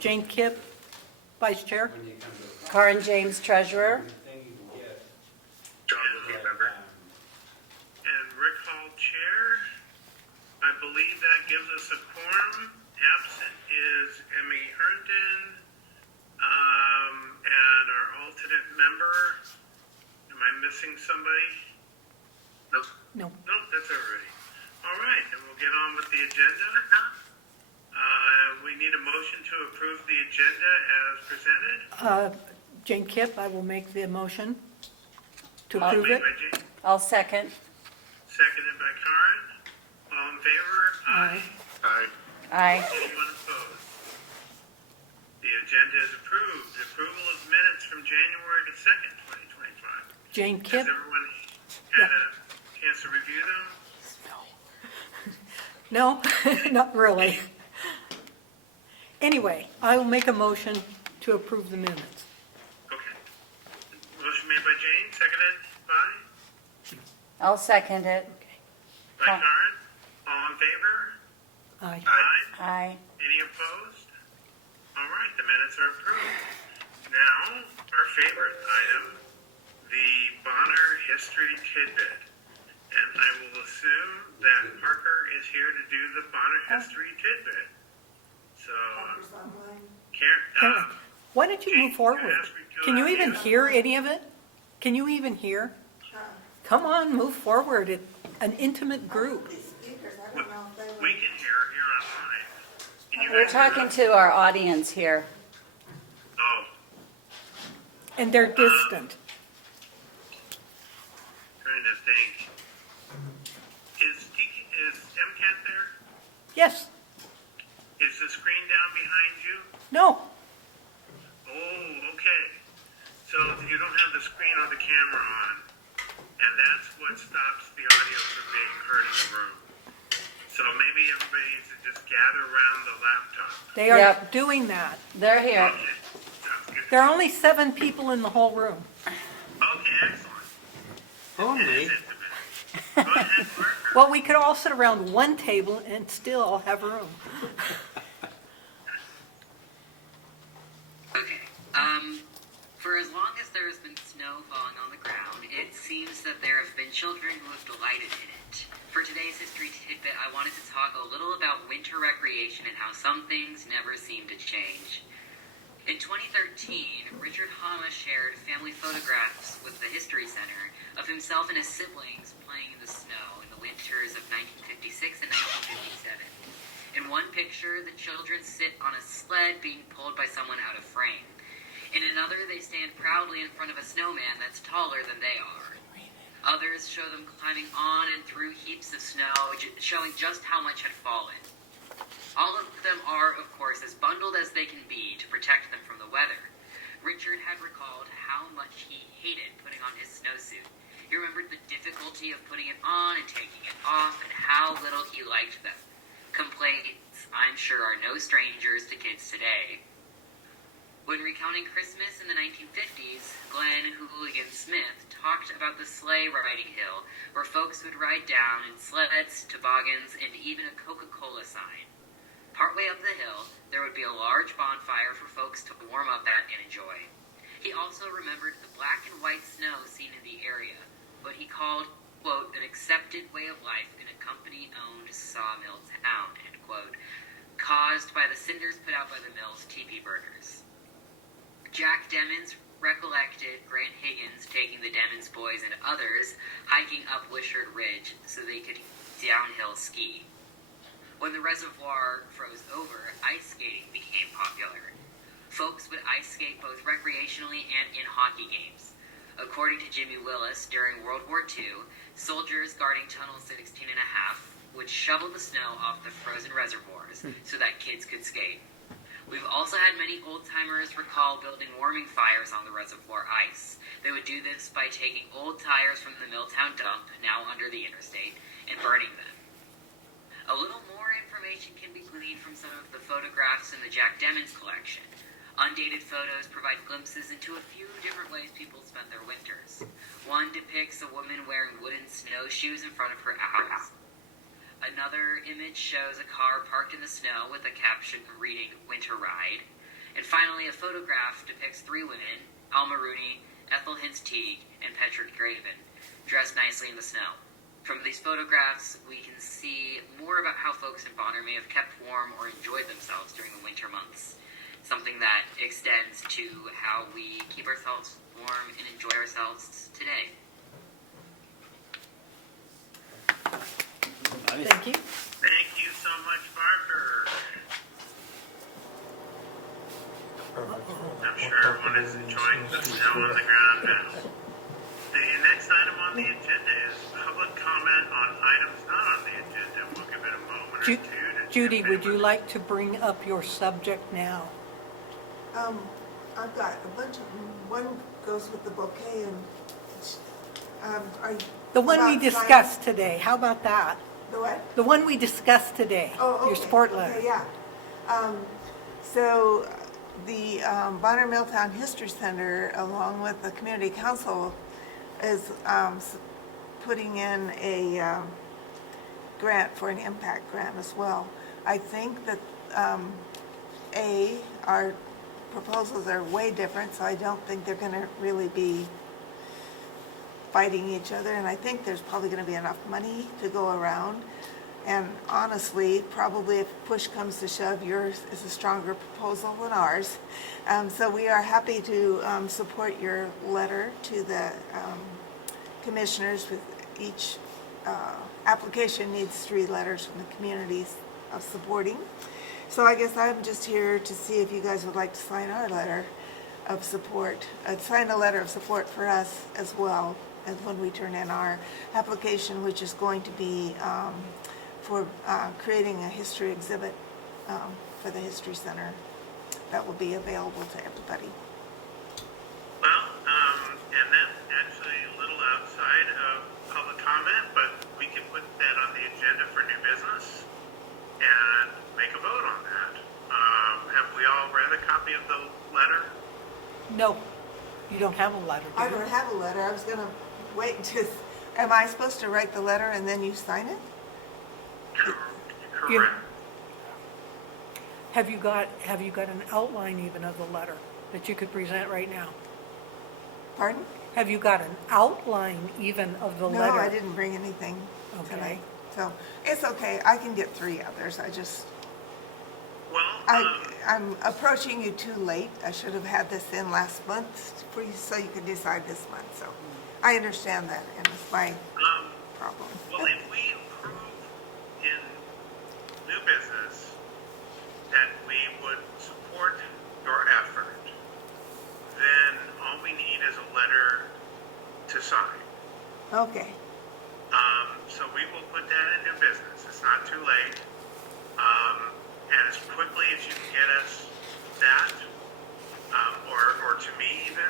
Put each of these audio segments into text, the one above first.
Jane Kipp, Vice Chair. Karen James, Treasurer. John Woodley, member. And Rick Hall, Chair. I believe that gives us a quorum. Absent is Emmy Herndon, and our alternate member. Am I missing somebody? Nope. No. Nope, that's everybody. All right, and we'll get on with the agenda. We need a motion to approve the agenda as presented. Jane Kipp, I will make the motion to Motion approve made it. by Jane, I'll second. seconded by Karen. All in favor? Aye. Aye. Aye. Anyone opposed? The agenda is approved. Approval of minutes from January the 2nd, 2025. Jane Has Kipp? everyone had a chance to review them? No, not really. Anyway, I will make a motion to approve the minutes. Okay. Motion made by Jane, seconded by I'll second it. Karen. All in favor? Aye. Aye. Aye. Any opposed? All right, the minutes are approved. Now, our favorite item, the Bonner History Tidbit. And I will assume that Parker is here to do the Bonner History Tidbit. So, Karen, why don't you move forward? Can you even hear any of it? Can you even hear? Come on, move forward. It's an intimate group. We can hear here online. Can you We're guys hear talking us? to our audience here. Oh, And they're distant. trying to think. Is MCAT there? Yes, Is the screen down behind you? no, Oh, okay. So you don't have the screen or the camera on, and that's what stops the audio from being heard in the room. So maybe everybody needs to just gather around the laptop. they are Yep. doing that. They're here. Okay, sounds good. There are only 7 people in the whole room. Okay, excellent. Only. It is intimate. Go ahead, Parker. Well, we could all sit around one table and still have room. Okay. For as long as there has been snow falling on the ground, it seems that there have been children who have delighted in it. For today's history tidbit, I wanted to talk a little about winter recreation and how some things never seem to change. In 2013, Richard Hama shared family photographs with the History Center of himself and his siblings playing in the snow in the winters of 1956 and 1957. In one picture, the children sit on a sled being pulled by someone out of frame. In another, they stand proudly in front of a snowman that's taller than they are. Others show them climbing on and through heaps of snow, showing just how much had fallen. All of them are, of course, as bundled as they can be to protect them from the weather. Richard had recalled how much he hated putting on his snowsuit. He remembered the difficulty of putting it on and taking it off and how little he liked them. Complaints, I'm sure, are no strangers to kids today. When recounting Christmas in the 1950s, Glenn Hooligan Smith talked about the sleigh riding hill, where folks would ride down in sleds, toboggans, and even a Coca-Cola sign. Partway up the hill, there would be a large bonfire for folks to warm up at and enjoy. He also remembered the black and white snow seen in the area, what he called, quote, an accepted way of life in a company-owned sawmill town, end quote, caused by the cinders put out by the mill's teepee burners. Jack Demmons recollected Grant Higgins taking the Demmons boys and others hiking up Wishart Ridge so they could downhill ski. When the reservoir froze over, ice skating became popular. Folks would ice skate both recreationally and in hockey games. According to Jimmy Willis, during World War II, soldiers guarding Tunnel 16 and a half would shovel the snow off the frozen reservoirs so that kids could skate. We've also had many old-timers recall building warming fires on the reservoir ice. They would do this by taking old tires from the Milltown dump, now under the interstate, and burning them. A little more information can be gleaned from some of the photographs in the Jack Demmons collection. Undated photos provide glimpses into a few different ways people spent their winters. One depicts a woman wearing wooden snowshoes in front of her house. Another image shows a car parked in the snow with a caption reading Winter Ride. And finally, a photograph depicts three women, Alma Rooney, Ethel Hintz Teague, and Petra Graven, dressed nicely in the snow. From these photographs, we can see more about how folks in Bonner may have kept warm or enjoyed themselves during the winter months, something that extends to how we keep ourselves warm and enjoy ourselves today. Thank you. Thank you so much, Parker. I'm sure everyone is enjoying the snow on the ground now. The next item on the agenda is public comment on items not on the agenda. We'll give it a moment or two to Judy, jump in would you with- like to bring up your subject now? I've got a bunch of them. One goes with the bouquet and, The one we about discussed today, how about that? the what? The one we discussed today, Oh, okay. your sport letter. Okay, yeah. So the Bonner Milltown History Center, along with the community council, is putting in a grant for an impact grant as well. I think that our proposals are way different, so I don't think they're going to really be fighting each other, and I think there's probably going to be enough money to go around. And honestly, probably if push comes to shove, yours is a stronger proposal than ours. So we are happy to support your letter to the commissioners. With each application needs 3 letters from the communities of supporting. So I guess I'm just here to see if you guys would like to sign our letter of support, sign a letter of support for us as well as when we turn in our application, which is going to be for creating a history exhibit for the History Center that will be available to everybody. Well, and that's actually a little outside of public comment, but we can put that on the agenda for new business and make a vote on that. Have we all read a copy of the letter? No, you don't have a letter, do I you? don't have a letter. I was going to wait until, am I supposed to write the letter and then you sign it? You- Correct. Have you got an outline even of the letter that you could present right now? Pardon? Have you got an outline even of the No, letter? I didn't bring anything Okay. tonight. So it's okay. I can get 3 others. Well, I'm approaching you too late. I should have had this in last month for you, so you could decide this month. So I understand that, and it's my problem. well, if we approve in new business that we would support your effort, then all we need is a letter to sign. Okay. So we will put that in new business. It's not too late. And as quickly as you can get us that, or to me even,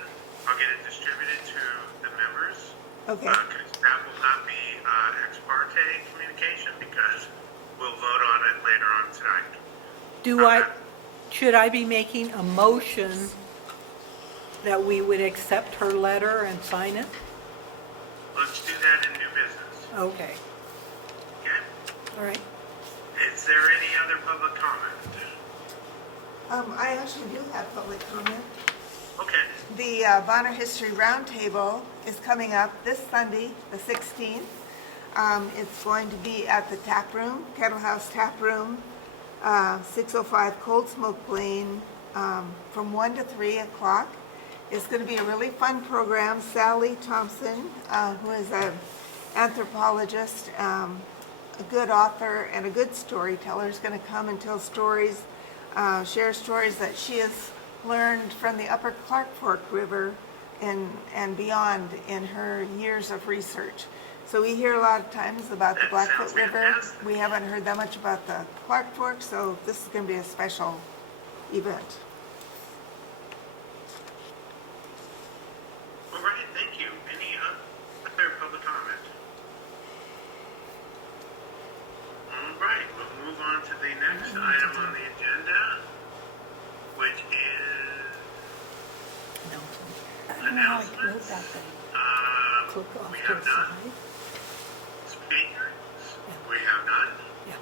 I'll get it distributed to the members. Okay. Because that will not be ex parte communication, because we'll vote on it later on tonight. Should I be making a motion that we would accept her letter and sign it? Let's do that in new business. Okay, Okay? all right. Is there any other public comment? I actually do have public comment. Okay. The Bonner History Roundtable is coming up this Sunday, the 16th. It's going to be at the Tap Room, Kettle House Tap Room, 605 Cold Smoke Lane, from 1 to 3 o'clock. It's going to be a really fun program. Sally Thompson, who is an anthropologist, a good author, and a good storyteller, is going to come and tell stories, share stories that she has learned from the Upper Clark Fork River and beyond in her years of research. So we hear a lot of times about the That Blackfoot sounds River. fantastic. We haven't heard that much about the Clark Fork, so this is going to be a special event. All right, thank you. Any other public comment? All right, we'll move on to the next item on the agenda, which is I don't know how I wrote that thing. Click off we to have the none. side. Speakers, we have none. Yeah.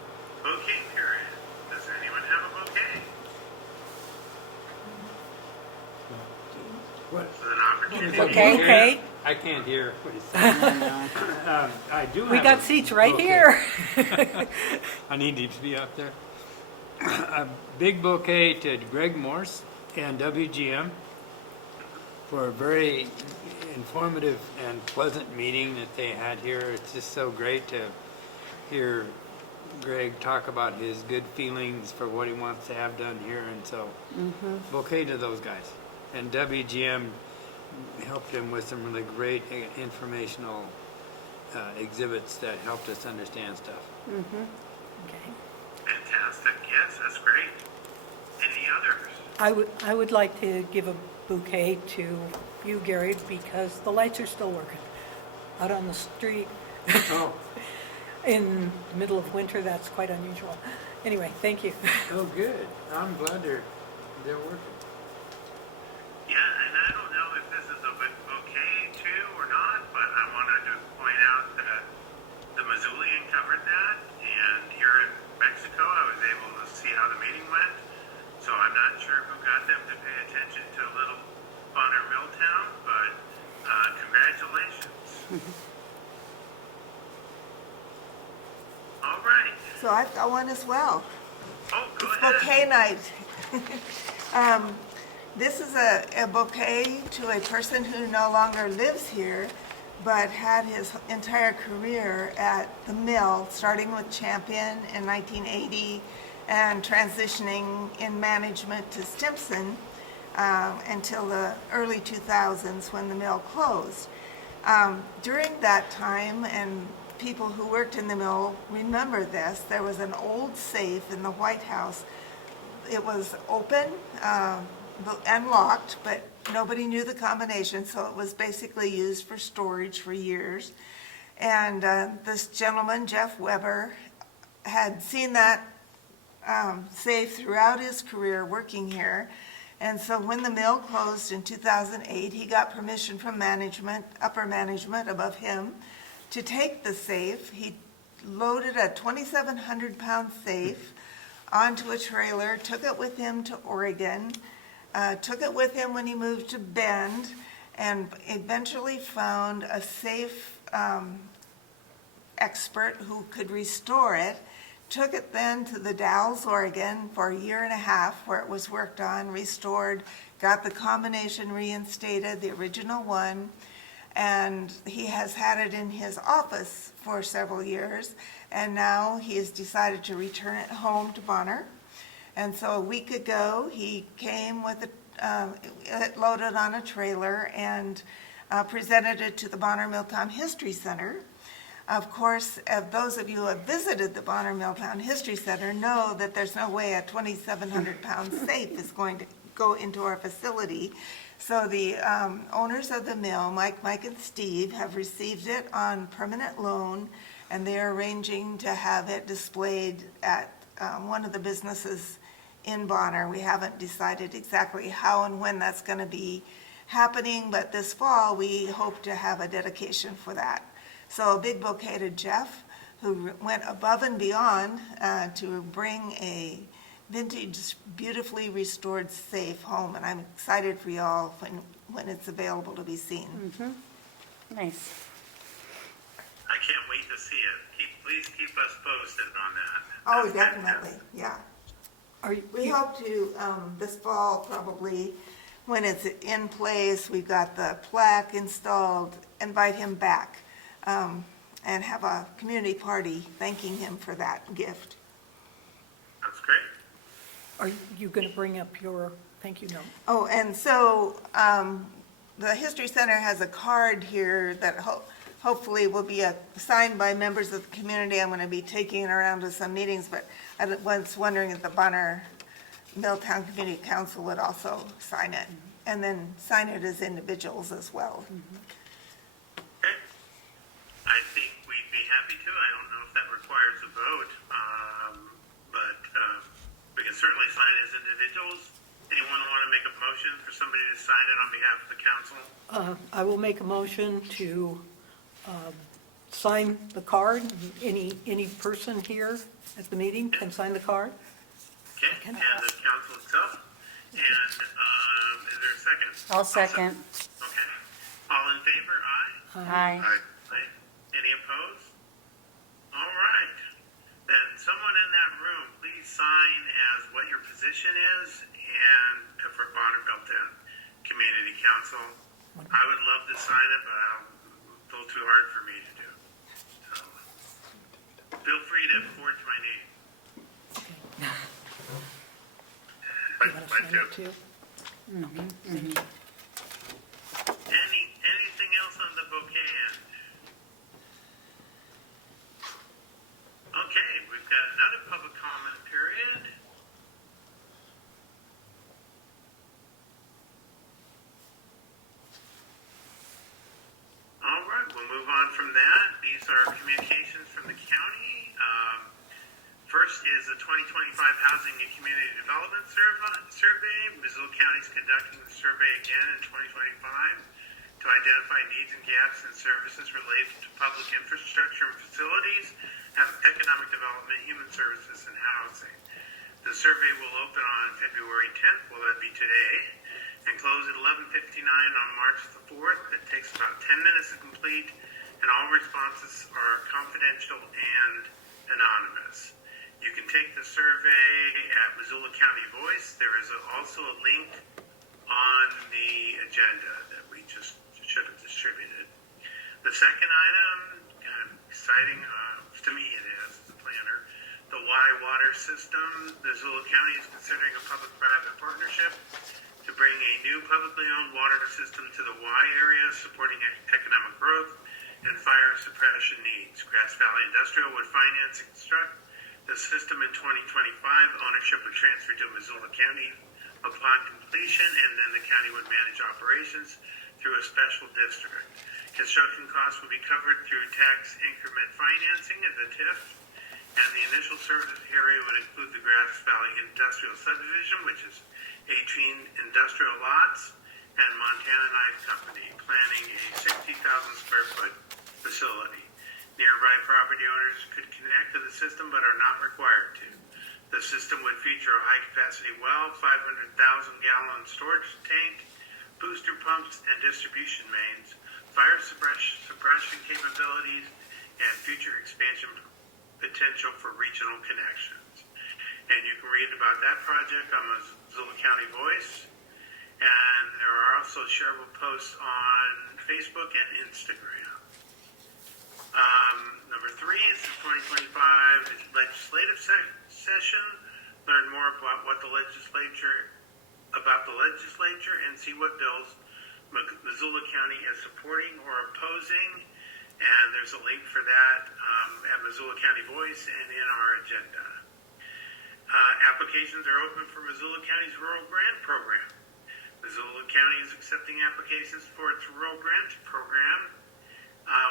bouquet? Okay. I can't hear what he's saying. I do We have got a seats right bouquet. here. I need to be up there. A big bouquet to Greg Morse and WGM for a very informative and pleasant meeting that they had here. It's just so great to hear Greg talk about his good feelings for what he wants to have done here, and so bouquet to those guys. And WGM helped him with some really great informational exhibits that helped us understand stuff. Okay. Fantastic. Yes, that's great. Any others? I would like to give a bouquet to you, Gary, because the lights are still working out on the street. Oh, In the middle of winter, that's quite unusual. Anyway, thank you. oh, good. I'm glad they're working. Yeah, and I don't know if this is a bouquet too or not, but I wanted to point out that the Missoulian covered that, and here in Mexico, I was able to see how the meeting went. So I'm not sure who got them to pay attention to Little Bonner Milltown, but congratulations. All right. So I've got one as well. Oh, go It's ahead. bouquet night. This is a bouquet to a person who no longer lives here, but had his entire career at the mill, starting with Champion in 1980 and transitioning in management to Stimson until the early 2000s when the mill closed. During that time, and people who worked in the mill remember this, there was an old safe in the White House. It was open and locked, but nobody knew the combination, so it was basically used for storage for years. And this gentleman, Jeff Weber, had seen that safe throughout his career working here. And so when the mill closed in 2008, he got permission from management, upper management above him, to take the safe. He loaded a 2,700-pound safe onto a trailer, took it with him to Oregon, took it with him when he moved to Bend, and eventually found a safe expert who could restore it. Took it then to the Dalles, Oregon for a year and a half, where it was worked on, restored, got the combination reinstated, the original one, and he has had it in his office for several years, and now he has decided to return it home to Bonner. And so a week ago, he came with it loaded on a trailer and presented it to the Bonner Milltown History Center. Of course, those of you who have visited the Bonner Milltown History Center know that there's no way a 2,700-pound safe is going to go into our facility. So the owners of the mill, Mike and Steve, have received it on permanent loan, and they are arranging to have it displayed at one of the businesses in Bonner. We haven't decided exactly how and when that's going to be happening, but this fall we hope to have a dedication for that. So a big bouquet to Jeff, who went above and beyond to bring a vintage, beautifully restored safe home, and I'm excited for y'all when it's available to be seen. Nice. I can't wait to see it. Please keep us posted on that. Oh, That's definitely, fantastic. yeah. Are you, We hope to, this fall probably, when it's in place, we've got the plaque installed, invite him back and have a community party thanking him for that gift. That's great. are you going to bring up your thank you note? Oh, and so the History Center has a card here that hopefully will be signed by members of the community. I'm going to be taking it around to some meetings, but I was wondering if the Bonner Milltown Community Council would also sign it, and then sign it as individuals as well. Okay. I think we'd be happy to. I don't know if that requires a vote, but we can certainly sign as individuals. Anyone want to make a motion for somebody to sign it on behalf of the council? I will make a motion to sign the card. Any person here at the meeting can sign the card. Okay, and the council itself. And is there a second? I'll second. Okay. All in favor, aye? Aye. Aye. Any opposed? All right. Then someone in that room, please sign as what your position is and for Bonner Milltown Community Council. I would love to sign it, but it's a little too hard for me to do. So feel free to forge my name. You want to sign it too? Anything else on the bouquet end? Okay, we've got another public comment period. All right, we'll move on from that. These are communications from the county. First is the 2025 Housing and Community Development Survey. Missoula County is conducting the survey again in 2025 to identify needs and gaps in services related to public infrastructure and facilities, economic development, human services, and housing. The survey will open on February 10th, well, that'd be today, and close at 11:59 on March the 4th. It takes about 10 minutes to complete, and all responses are confidential and anonymous. You can take the survey at Missoula County Voice. There is also a link on the agenda that we just should have distributed. The second item, kind of exciting, to me it is, as a planner, the Y water system. Missoula County is considering a public-private partnership to bring a new publicly owned water system to the Y area, supporting economic growth and fire suppression needs. Grass Valley Industrial would finance and construct the system in 2025. Ownership would transfer to Missoula County upon completion, and then the county would manage operations through a special district. Construction costs will be covered through tax increment financing of the TIF, and the initial service area would include the Grass Valley Industrial Subdivision, which is 18 industrial lots, and Montana Knife Company, planning a 60,000 square foot facility. Nearby property owners could connect to the system but are not required to. The system would feature a high-capacity well, 500,000-gallon storage tank, booster pumps and distribution mains, fire suppression capabilities, and future expansion potential for regional connections. And you can read about that project on Missoula County Voice. And there are also shareable posts on Facebook and Instagram. Number 3 is the 2025 legislative session. Learn more about the legislature and see what bills Missoula County is supporting or opposing. And there's a link for that at Missoula County Voice and in our agenda. Applications are open for Missoula County's Rural Grant Program. Missoula County is accepting applications for its Rural Grant Program,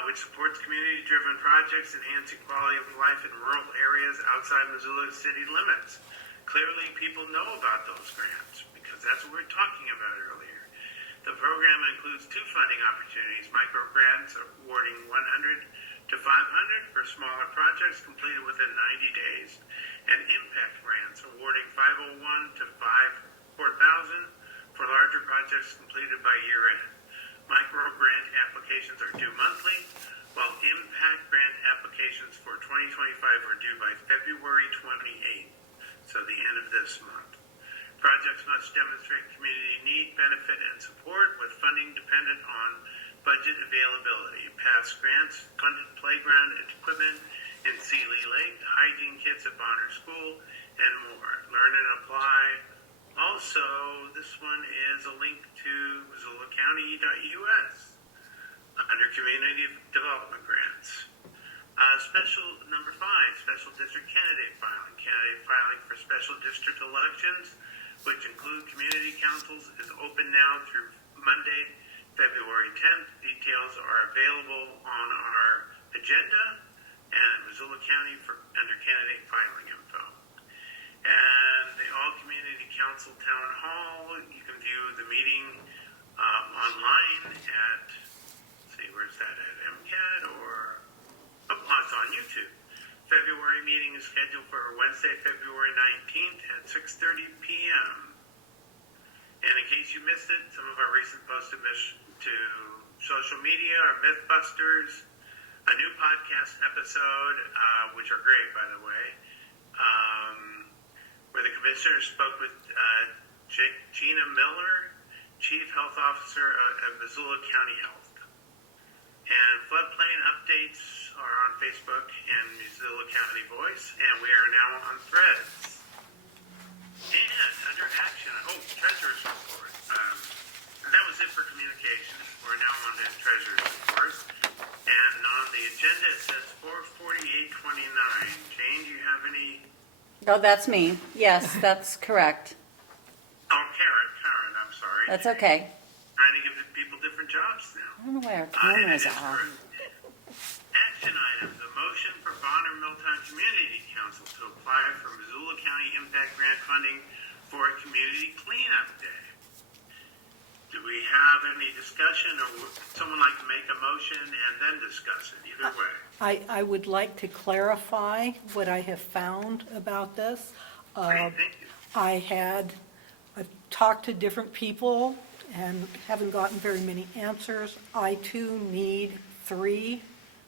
which supports community-driven projects enhancing quality of life in rural areas outside Missoula city limits. Clearly, people know about those grants because that's what we were talking about earlier. The program includes 2 funding opportunities: micro grants awarding 100 to 500 for smaller projects completed within 90 days, and impact grants awarding 501 to 4,000 for larger projects completed by year-end. Micro grant applications are due monthly, while impact grant applications for 2025 are due by February 28th, so the end of this month. Projects must demonstrate community need, benefit, and support, with funding dependent on budget availability. Past grants funded playground equipment in Sealy Lake, hygiene kits at Bonner School, and more. Learn and apply. Also, this one is a link to MissoulaCounty.us under Community Development Grants. Number 5, Special District Candidate Filing. Candidate filing for special district elections, which include community councils, is open now through Monday, February 10th. Details are available on our agenda and Missoula County under candidate filing info. And the All Community Council Town Hall, you can view the meeting online at, let's see, where's that at, MCAT or, it's on YouTube. February meeting is scheduled for Wednesday, February 19th at 6:30 p.m. And in case you missed it, some of our recent posts to social media are Mythbusters, a new podcast episode, which are great, by the way, where the commissioner spoke with Gina Miller, Chief Health Officer of Missoula County Health. And floodplain updates are on Facebook and Missoula County Voice, and we are now on Threads. And under action, treasurer's report. That was it for communications. We're now on to treasurer's report. And on the agenda it says 44829. Jane, do you have any? Oh, that's me. Yes, that's correct. Oh, Karen, I'm sorry. That's okay. Trying to give the people different jobs now. I don't know why our And cameras it is are for on. action items, a motion for Bonner Milltown Community Council to apply for Missoula County Impact Grant funding for a community cleanup day. Do we have any discussion, or would someone like to make a motion and then discuss it? Either way. I would like to clarify what I have found about this. Great, thank you. I've talked to different people and haven't gotten very many answers. I too need 3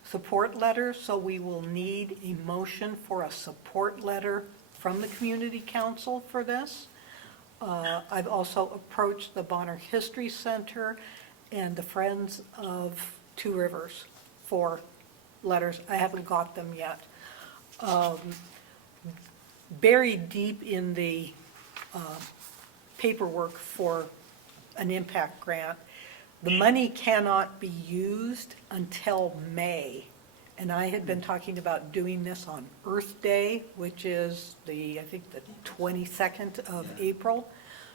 support letters, so we will need a motion for a support letter from the community council for this. I've also approached the Bonner History Center and the Friends of Two Rivers for letters. I haven't got them yet. Buried deep in the paperwork for an impact grant, the money cannot be used until May. And I had been talking about doing this on Earth Day, which is I think the 22nd of April.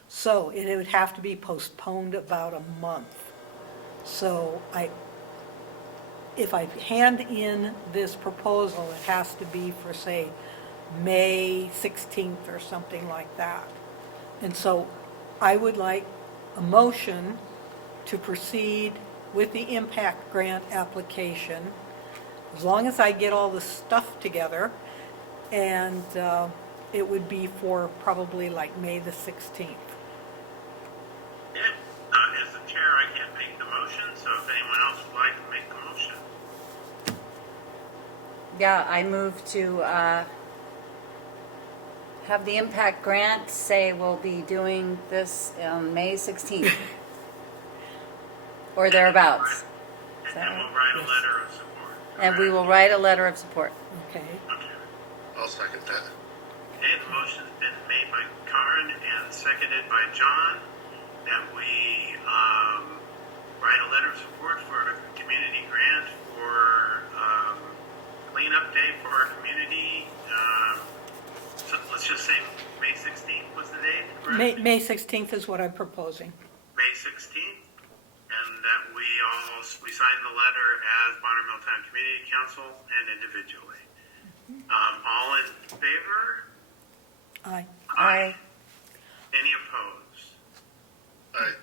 So it would have to be postponed about a month. So if I hand in this proposal, it has to be for, say, May 16th or something like that. And so I would like a motion to proceed with the impact grant application, as long as I get all the stuff together, and it would be for probably like May the 16th. Yeah, as the chair, I can't make the motion, so if anyone else would like to make the motion. Yeah, I move to have the impact grant say we'll be doing this on May 16th. Or thereabouts. And then we'll write a letter of support. And we will write a letter of support. Okay. Okay. I'll second that. Okay, the motion's been made by Karen and seconded by John that we write a letter of support for a community grant for cleanup day for our community. So let's just say May 16th was the date, correct? May 16th is what I'm proposing. May 16th, and that we sign the letter as Bonner Milltown Community Council and individually. All in favor? Aye. Aye. Any opposed? Aye.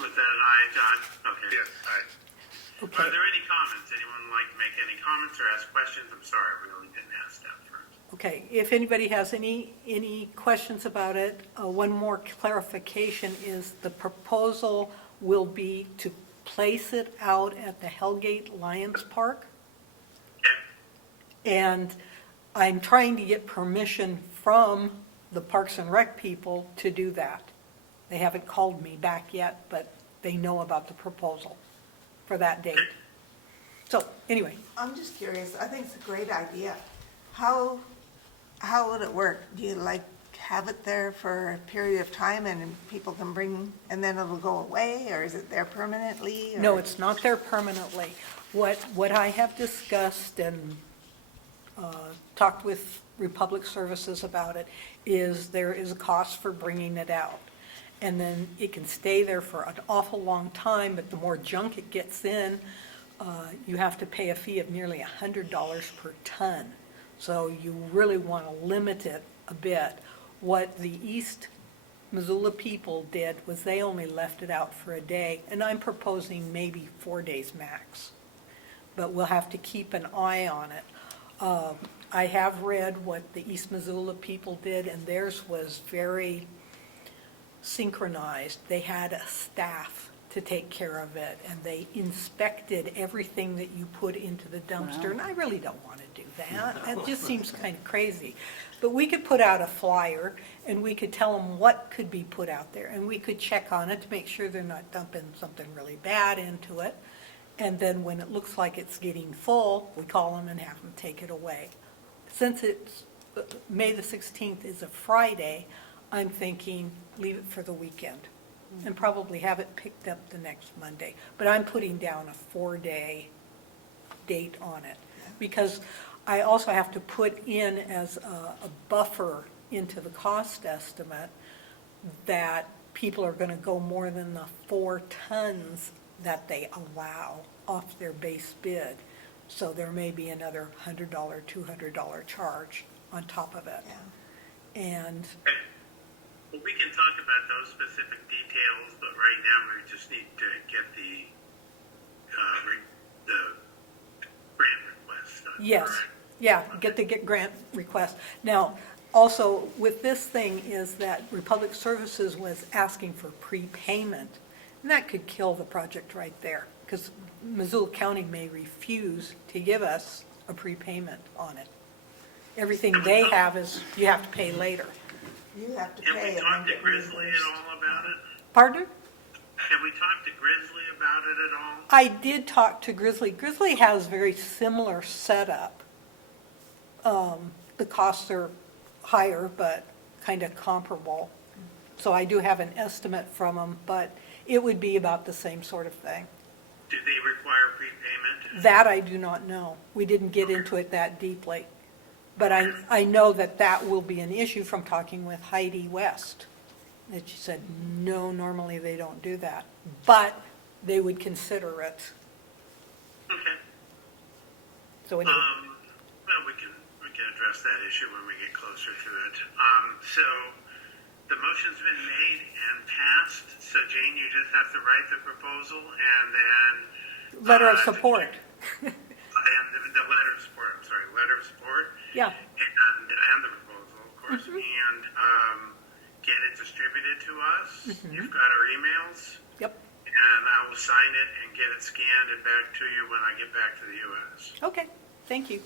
Was that an aye, John? Okay. Yes, aye. Okay. Are there any comments? Anyone like to make any comments or ask questions? I'm sorry, I really didn't ask that first. Okay, if anybody has any questions about it, one more clarification is the proposal will be to place it out at the Hellgate Lions Park. Okay. And I'm trying to get permission from the Parks and Rec people to do that. They haven't called me back yet, but they know about the proposal for that date. So, anyway, I'm just curious, I think it's a great idea. How would it work? Do you have it there for a period of time and people can bring, and then it'll go away, or is it there permanently? no, it's not there permanently. What I have discussed and talked with Republic Services about it is there is a cost for bringing it out. And then it can stay there for an awful long time, but the more junk it gets in, you have to pay a fee of nearly $100 per ton. So you really want to limit it a bit. What the East Missoula people did was they only left it out for a day, and I'm proposing maybe 4 days max. But we'll have to keep an eye on it. I have read what the East Missoula people did, and theirs was very synchronized. They had a staff to take care of it, and they inspected everything that you put into the dumpster, and I really don't want to do that. It just seems kind of crazy. But we could put out a flyer, and we could tell them what could be put out there, and we could check on it to make sure they're not dumping something really bad into it. And then when it looks like it's getting full, we call them and have them take it away. Since it's, May the 16th is a Friday, I'm thinking leave it for the weekend and probably have it picked up the next Monday. But I'm putting down a 4-day date on it because I also have to put in as a buffer into the cost estimate that people are going to go more than the 4 tons that they allow off their base bid. So there may be another $100, $200 charge on top of it. Yeah. And Well, we can talk about those specific details, but right now we just need to get the grant request done. yes, correct? yeah, get grant request. Now, also with this thing is that Republic Services was asking for prepayment, and that could kill the project right there, because Missoula County may refuse to give us a prepayment on it. Everything they have is you have to pay later. You have to Have pay we and then talked to get Grizzly reimbursed. at all about it? Pardon? Have we talked to Grizzly about it at all? I did talk to Grizzly. Grizzly has very similar setup. The costs are higher, but kind of comparable. So I do have an estimate from them, but it would be about the same sort of thing. Do they require prepayment? That I do not know. We didn't get into it that deeply. But I know that that will be an issue from talking with Heidi West. That she said, no, normally they don't do that. But they would consider it. Okay. So anyway, Well, we can address that issue when we get closer to it. So the motion's been made and passed. So Jane, you just have to write the proposal and then letter of support. and the letter of support. I'm sorry, letter of support. Yeah. And the proposal, of course, and get it distributed to us. You've got our emails. Yep. And I will sign it and get it scanned and back to you when I get back to the U.S. Okay, thank you.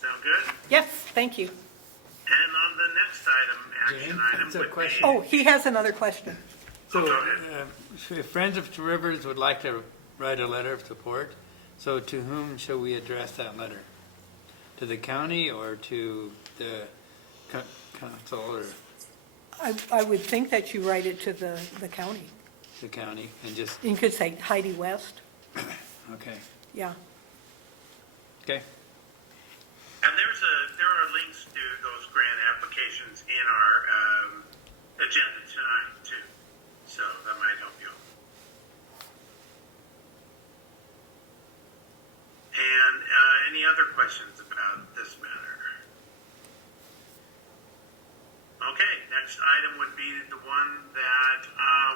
Sound good? Yes, thank you. And on the next item, action Jane, item that's a would question. be... Oh, he has another question. So, Go ahead. if Friends of Two Rivers would like to write a letter of support, so to whom shall we address that letter? To the county or to the council or I would think that you write it to the county. the county and just, You could say Heidi West, okay, yeah. okay. And there are links to those grant applications in our agenda tonight, too. So that might help you. And any other questions about this matter? Okay, next item would be the one that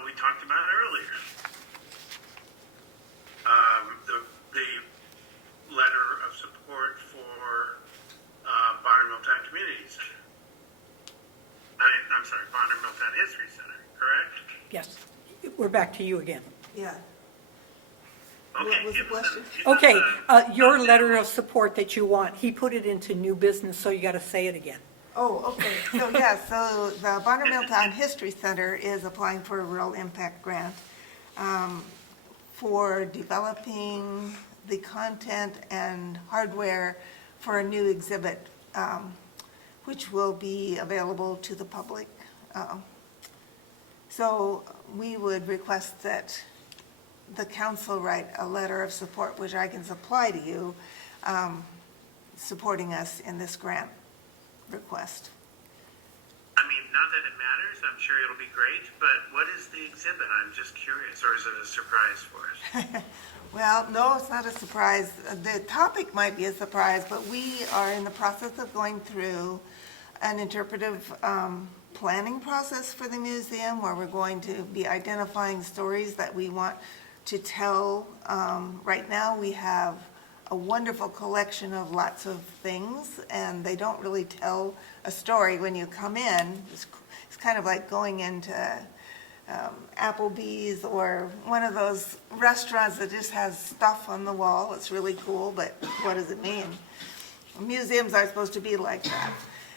we talked about earlier. The letter of support for Bonner Milltown Community Center. I'm sorry, Bonner Milltown History Center, correct? Yes, we're back to you again. Yeah. Okay. What was the give us question? give us Okay, a- your letter of support that you want, he put it into new business, so you got to say it again. Oh, okay. So, yeah, so the Bonner Milltown History Center is applying for a real impact grant for developing the content and hardware for a new exhibit, which will be available to the public. So we would request that the council write a letter of support, which I can supply to you, supporting us in this grant request. I mean, not that it matters, I'm sure it'll be great, but what is the exhibit? I'm just curious, or is it a surprise for us? Well, no, it's not a surprise. The topic might be a surprise, but we are in the process of going through an interpretive planning process for the museum where we're going to be identifying stories that we want to tell. Right now, we have a wonderful collection of lots of things, and they don't really tell a story when you come in. It's kind of like going into Applebee's or one of those restaurants that just has stuff on the wall. It's really cool, but what does it mean? Museums are supposed to be like that.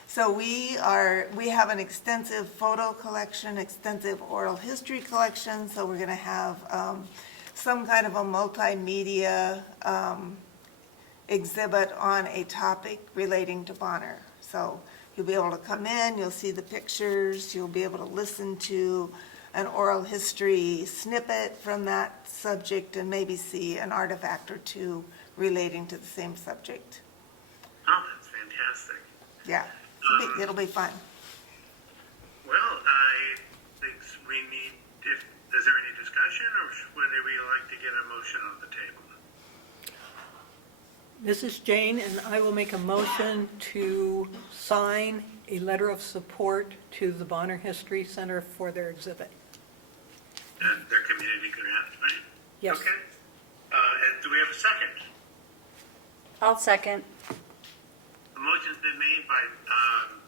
So we have an extensive photo collection, extensive oral history collection, so we're gonna have some kind of a multimedia exhibit on a topic relating to Bonner. So you'll be able to come in, you'll see the pictures, you'll be able to listen to an oral history snippet from that subject and maybe see an artifact or two relating to the same subject. Oh, that's fantastic. Yeah, it'll be fun. Well, I think we need, is there any discussion, or would we like to get a motion on the table? This is Jane, and I will make a motion to sign a letter of support to the Bonner History Center for their exhibit. Their community grant, right? Yes. Okay. And do we have a second? I'll second. The motion's been made by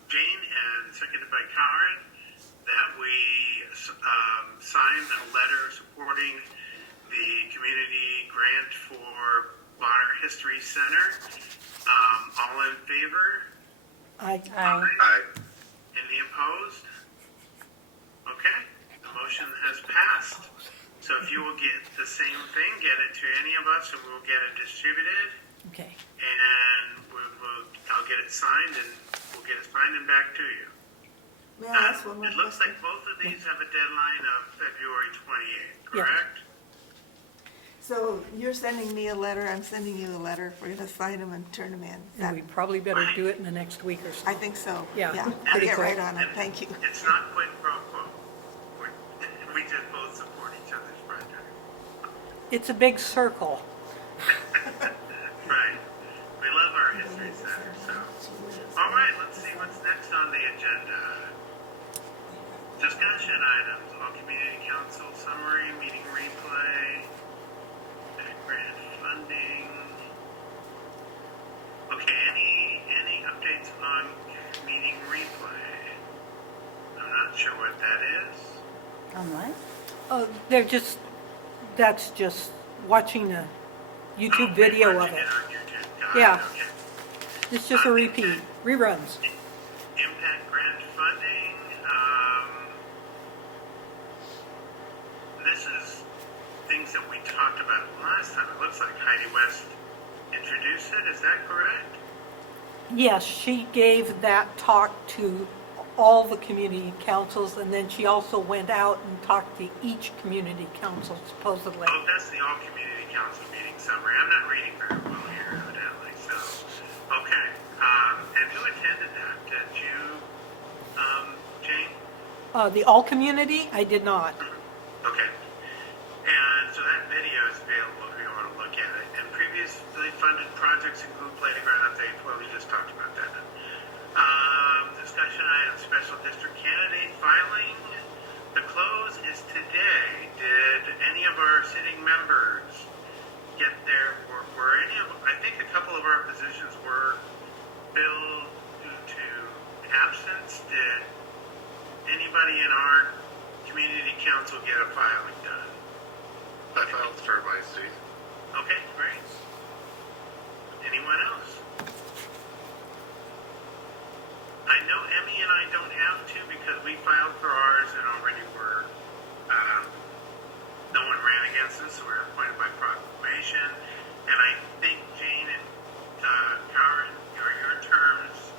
Jane and seconded by Karen that we sign a letter supporting the community grant for Bonner History Center. All in favor? Aye. Aye. Any opposed? Okay, the motion has passed. So if you will get the same thing, get it to any of us, and we'll get it distributed. Okay. And I'll get it signed, and we'll get it signed and back to you. May I ask one more It looks question? like both of these have a deadline of February 28th, correct? So you're sending me a letter, I'm sending you a letter, we're gonna sign them and turn them in. Is And that- we probably better do it in the next week or so. I think so. Yeah, I'll pretty get right quick. on it, thank you. It's not quid pro quo. We just both support each other's project. It's a big circle. Right. We love our history center, so. All right, let's see what's next on the agenda. Discussion items, all community council summary, meeting replay, grant funding. Okay, any updates on meeting replay? I'm not sure what that is. On what? Oh, that's just watching a YouTube Oh, video of watching it. on YouTube. Got it, Yeah. okay. It's just a repeat, reruns. Impact grant funding, this is things that we talked about last time. It looks like Heidi West introduced it, is that correct? Yes, she gave that talk to all the community councils, and then she also went out and talked to each community council supposedly. Oh, that's the all community council meeting summary. I'm not reading very well here evidently, so, okay. And who attended that? Did you, Jane? The all community, I did not. Okay. And so that video is available if you want to look at it. And previously funded projects include playground updates. Well, we just talked about that. Discussion item, special district candidate filing. The close is today. Did any of our sitting members get there? Were any of, I think a couple of our positions were filled due to absence. Did anybody in our community council get a filing done? I filed for my seat. Okay, great. Anyone else? I know Emmy and I don't have to because we filed for ours and already were, no one ran against us, so we were appointed by proclamation. And I think Jane and Karen, your terms.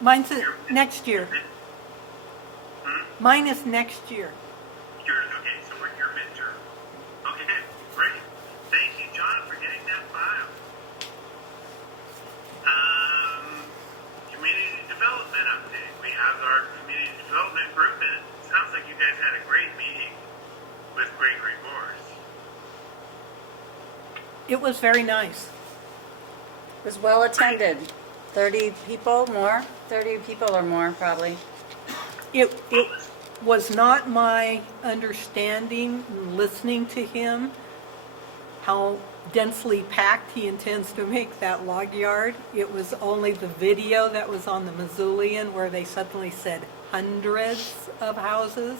Mine's next year. Hmm? Mine is next year. Okay, so we're your midterm. Okay, great. Thank you, John, for getting that file. Community development update. We have our community development group, and it sounds like you guys had a great meeting with Gregory Morris. It was very nice. It was well attended. 30 people, more? 30 people or more, probably. It was not my understanding, listening to him, how densely packed he intends to make that log yard. It was only the video that was on the Missoulian where they suddenly said hundreds of houses.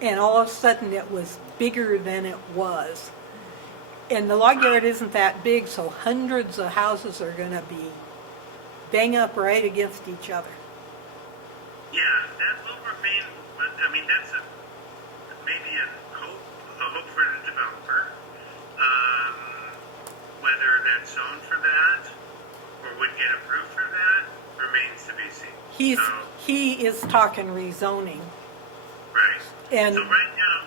and all of a sudden it was bigger than it was. And the log yard isn't that big, so hundreds of houses are gonna be bang up right against each other. Yeah, that will remain, but, I mean, that's maybe a hope for the developer. Whether that's zoned for that or would get approved for that remains to be seen. He is talking rezoning, Right. and, So right now,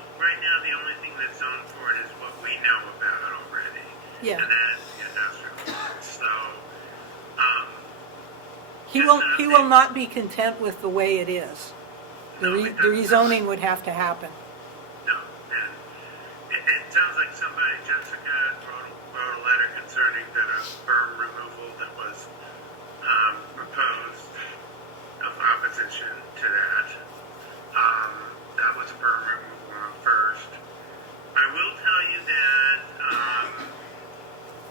the only thing that's zoned for it is what we know about already. yeah, And that is the industrial park. So, he will not be content with the way it is. The rezoning would have to happen. no, and it sounds like somebody, Jessica, wrote a letter concerning that a berm removal that was proposed of opposition to that. That was a berm removal first. I will tell you that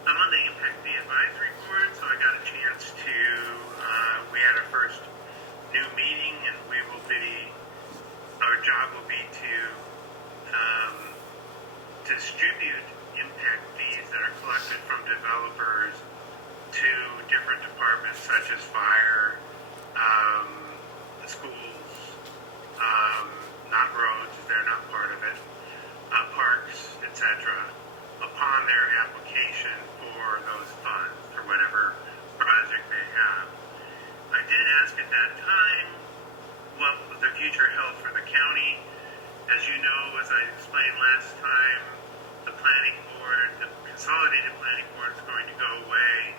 I'm on the Impact Fee Advisory Board, so I got a chance to, we had our first new meeting, and our job will be to distribute impact fees that are collected from developers to different departments such as fire, schools, not roads, they're not part of it, parks, etc., upon their application for those funds, for whatever project they have. I did ask at that time what the future held for the county. As you know, as I explained last time, the planning board, the consolidated planning board is going to go away.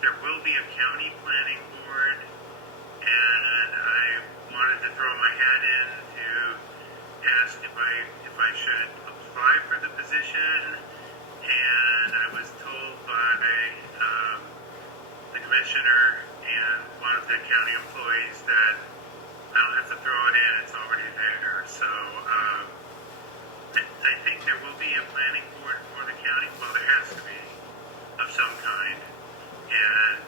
There will be a county planning board, and I wanted to throw my hat in to ask if I should apply for the position, and I was told by the commissioner and one of the county employees that I don't have to throw it in, it's already there. So I think there will be a planning board for the county. Well, there has to be, of some kind. And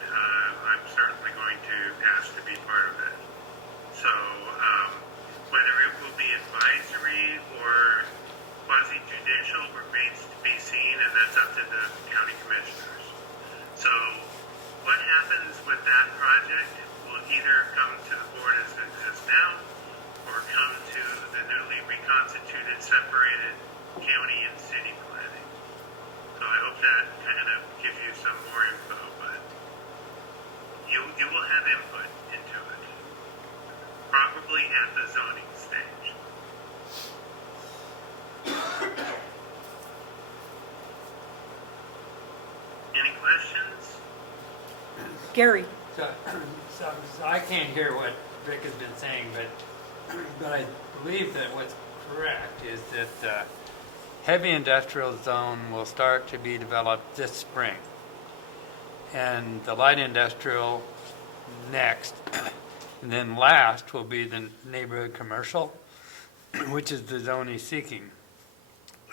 I'm certainly going to ask to be part of it. So whether it will be advisory or quasi-judicial remains to be seen, and that's up to the county commissioners. So what happens with that project will either come to the board as it is now, or come to the newly reconstituted, separated county and city planning. So I hope that kind of gives you some more info, but you will have input into it, probably at the zoning stage. Any questions? Gary, So I can't hear what Rick has been saying, but I believe that what's correct is that heavy industrial zone will start to be developed this spring. And the light industrial next, and then last will be the neighborhood commercial, which is the zone he's seeking.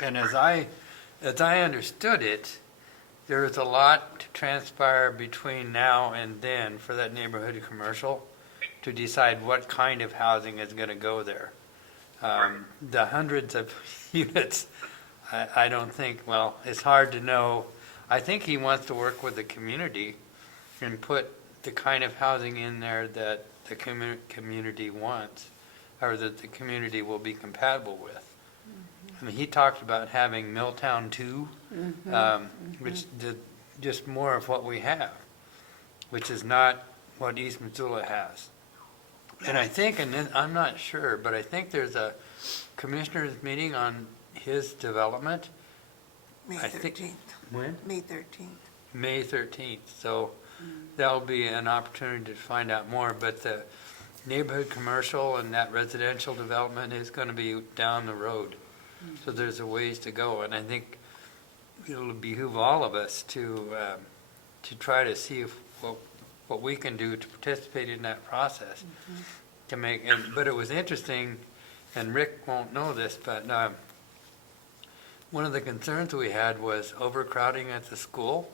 And as I understood it, there is a lot to transpire between now and then for that neighborhood commercial to decide what kind of housing is going to go there. The hundreds of units, I don't think, well, it's hard to know. I think he wants to work with the community and put the kind of housing in there that the community wants, or that the community will be compatible with. I mean, he talked about having Milltown 2, which did just more of what we have, which is not what East Missoula has. And I think, and then, I'm not sure, but I think there's a commissioners meeting on his development. May I think- 13th. When? May 13th. May 13th, so that'll be an opportunity to find out more, but the neighborhood commercial and that residential development is going to be down the road. So there's a ways to go, and I think it'll behoove all of us to try to see what we can do to participate in that process. To make, but it was interesting, and Rick won't know this, but one of the concerns we had was overcrowding at the school,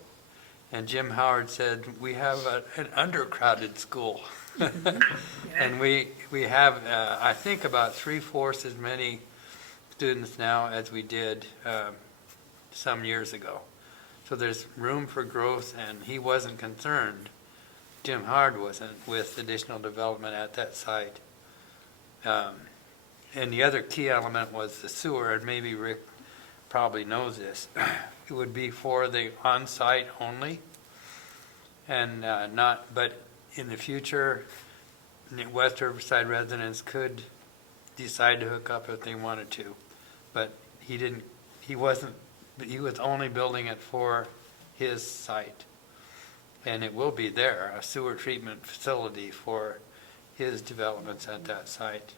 and Jim Howard said, we have an undercrowded school. And we have, I think, about 3/4 as many students now as we did some years ago. So there's room for growth, and he wasn't concerned, Jim Hard wasn't, with additional development at that site. And the other key element was the sewer, and maybe Rick probably knows this. It would be for the on-site only, and but in the future, West Riverside residents could decide to hook up if they wanted to. But he was only building it for his site. And it will be there, a sewer treatment facility for his developments at that site.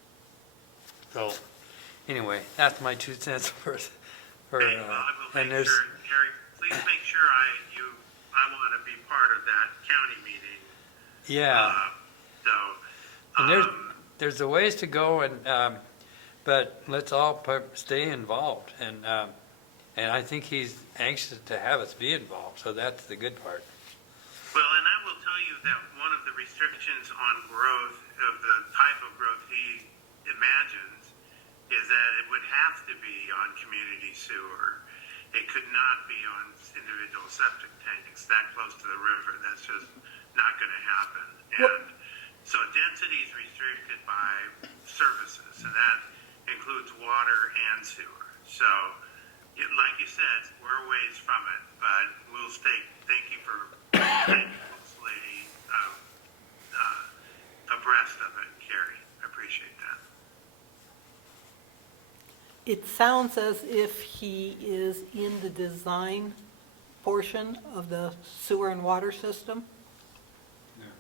So, anyway, that's my 2 cents for Hey, well, I will and make there's, sure, Harry, please make sure I want to be part of that county meeting. yeah. So, And there's a ways to go, and but let's all stay involved, and I think he's anxious to have us be involved, so that's the good part. well, and I will tell you that one of the restrictions on growth, of the type of growth he imagines, is that it would have to be on community sewer. It could not be on individual septic tanks that close to the river. That's just not going to happen. And so density is restricted by services, and that includes water and sewer. So, like you said, we're a ways from it, but we'll stay. Thank you for staying closely abreast of it, Carrie. I appreciate that. It sounds as if he is in the design portion of the sewer and water system.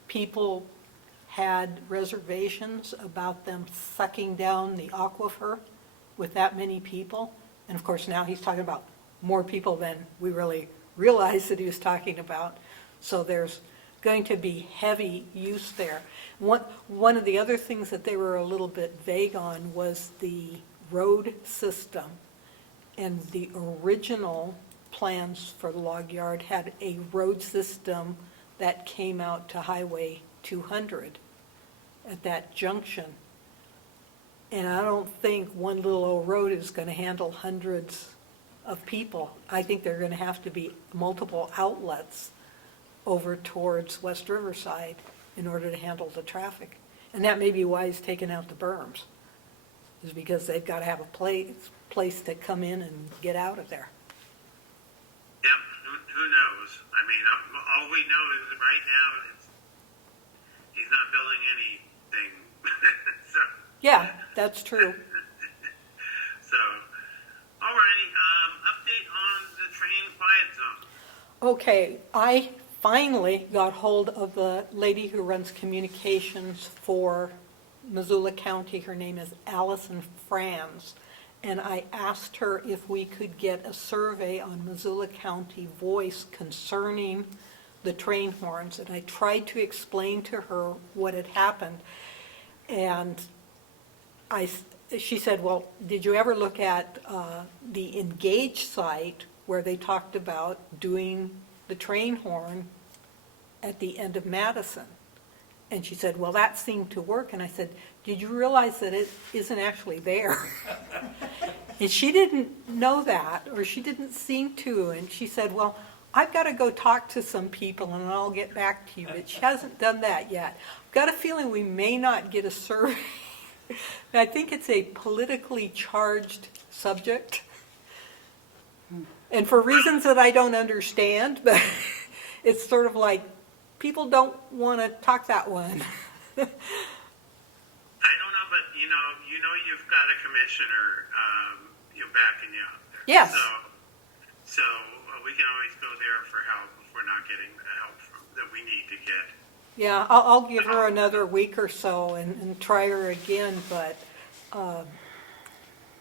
People had reservations about them sucking down the aquifer with that many people. And of course, now he's talking about more people than we really realized that he was talking about. So there's going to be heavy use there. One of the other things that they were a little bit vague on was the road system. And the original plans for the log yard had a road system that came out to Highway 200 at that junction. And I don't think one little old road is going to handle hundreds of people. I think there are going to have to be multiple outlets over towards West Riverside in order to handle the traffic. And that may be why he's taking out the berms, is because they've got to have a place to come in and get out of there. Yep, who knows? I mean, all we know is that right now he's not building anything. So, Yeah, that's true. so, alrighty, update on the train quiet zone. Okay, I finally got hold of the lady who runs communications for Missoula County. Her name is Allison Franz. And I asked her if we could get a survey on Missoula County Voice concerning the train horns. And I tried to explain to her what had happened. And she said, well, did you ever look at the Engage site where they talked about doing the train horn at the end of Madison? And she said, well, that seemed to work. And I said, did you realize that it isn't actually there? And she didn't know that, or she didn't seem to. And she said, well, I've got to go talk to some people and I'll get back to you. But she hasn't done that yet. I've got a feeling we may not get a survey. I think it's a politically charged subject. And for reasons that I don't understand, but it's sort of like people don't want to talk that one. I don't know, but you know, you've got a commissioner, backing you out there. Yes. So we can always go there for help if we're not getting the help that we need to get. Yeah, I'll give her another week or so and try her again, but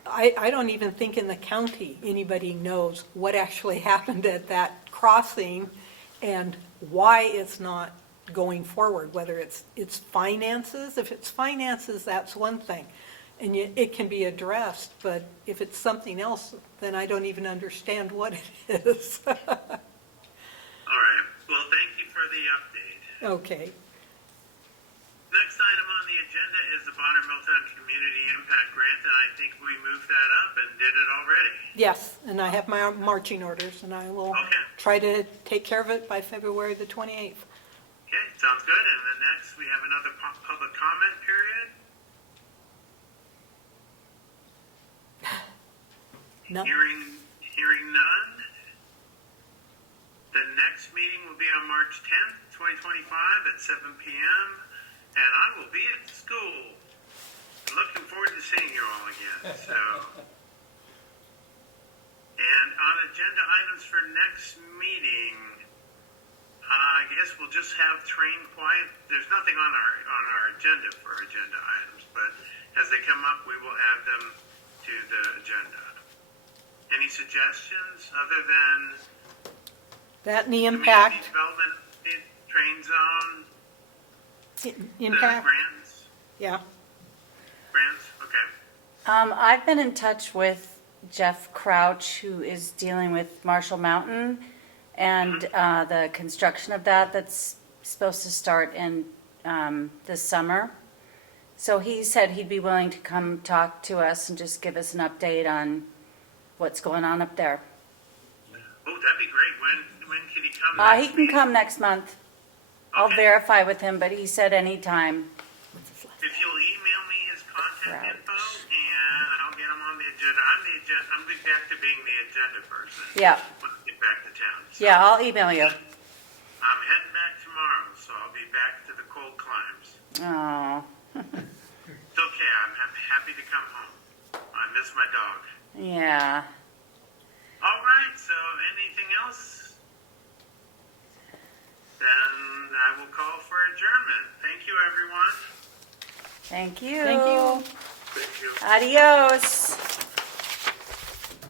I don't even think in the county anybody knows what actually happened at that crossing and why it's not going forward, whether it's finances. If it's finances, that's one thing, and it can be addressed, but if it's something else, then I don't even understand what it is. All right. Well, thank you for the update. Okay. Next item on the agenda agenda is the Bonner Milltown Community Impact Grant, and I think we moved that up and did it already. Yes, and I have my marching orders, and I will Okay. try to take care of it by February the 28th. Okay, sounds good. And then next, we have another public comment period. No, Hearing none. The next meeting will be on March 10th, 2025 at 7 p.m. And I will be at school. I'm looking forward to seeing you all again. So, and on agenda items for next meeting, I guess we'll just have train quiet. There's nothing on our agenda for agenda items, but as they come up, we will add them to the agenda. Any suggestions other than that and the community impact, development, train zone, impact, the grants? yeah. Grants? Okay. I've been in touch with Jeff Crouch, who is dealing with Marshall Mountain and the construction of that's supposed to start in this summer. So he said he'd be willing to come talk to us and just give us an update on what's going on up there. Oh, that'd be great. When can he come? He next can week? come next month. I'll Okay. verify with him, but he said anytime. If you'll email me his contact Right. info, and I'll get him on the agenda. I'm back to being the agenda person. Yeah, When I get back to town. So yeah, I'll email you. I'm heading back tomorrow, so I'll be back to the cold climes. Oh, It's okay. I'm happy to come home. I miss my dog. yeah. All right. So anything else? Then I will call for adjournment. Thank you, everyone. Thank you. Thank you. Thank you. Adios.